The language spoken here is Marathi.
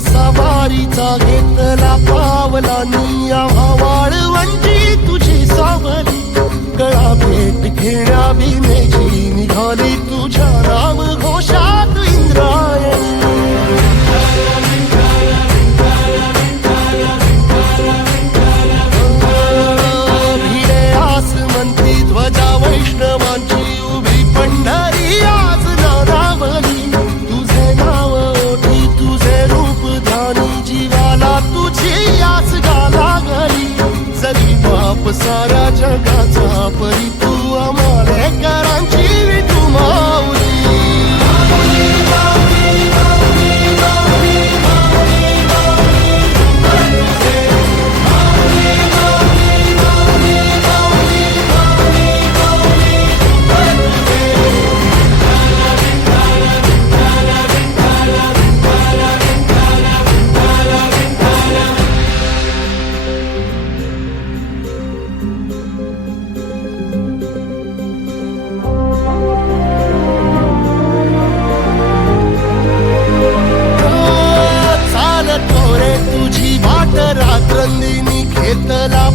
सवारीचा घेतला पावलानी आम्हा वाळवंटी तुझी सावली गळा भेट घेण्या भीमेची निघाली तुझ्या नाम घोषात इंद्रायणी भिडे आसमंती ध्वजा वैष्णवांची उभी पंढरी आज नारावली तुझे नाव ओठी तुझे रूप ध्यानी जीवाला तुझी आस गाला गली जरी बाप साऱ्या जगाचा परी तू आमालेकरांची विठू माऊली रात्रंदिनी घेतला